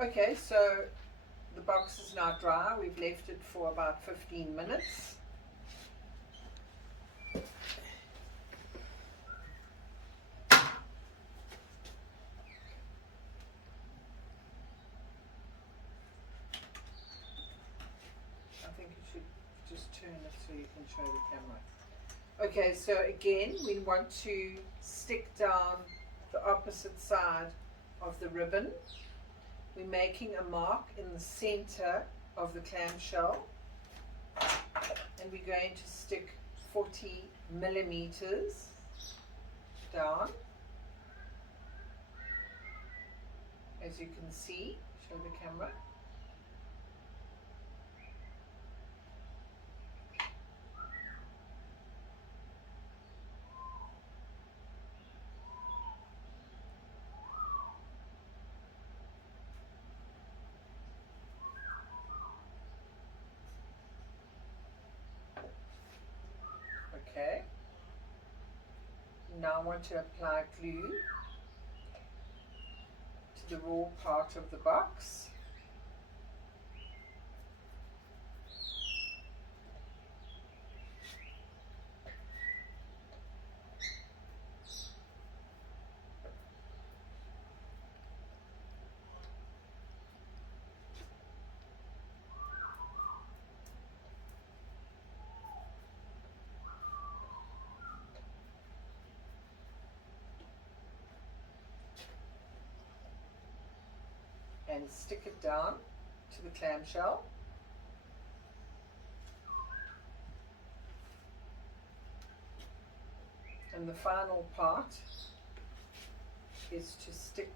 Okay, so the box is now dry. We've left it for about 15 minutes. I think you should just turn it so you can show the camera. Okay, so again, we want to stick down the opposite side of the ribbon. We're making a mark in the center of the clamshell, and we're going to stick 40 millimeters down. As you can see, show the camera. Okay. Now I want to apply glue to the raw part of the box. And stick it down to the clamshell. And the final part is to stick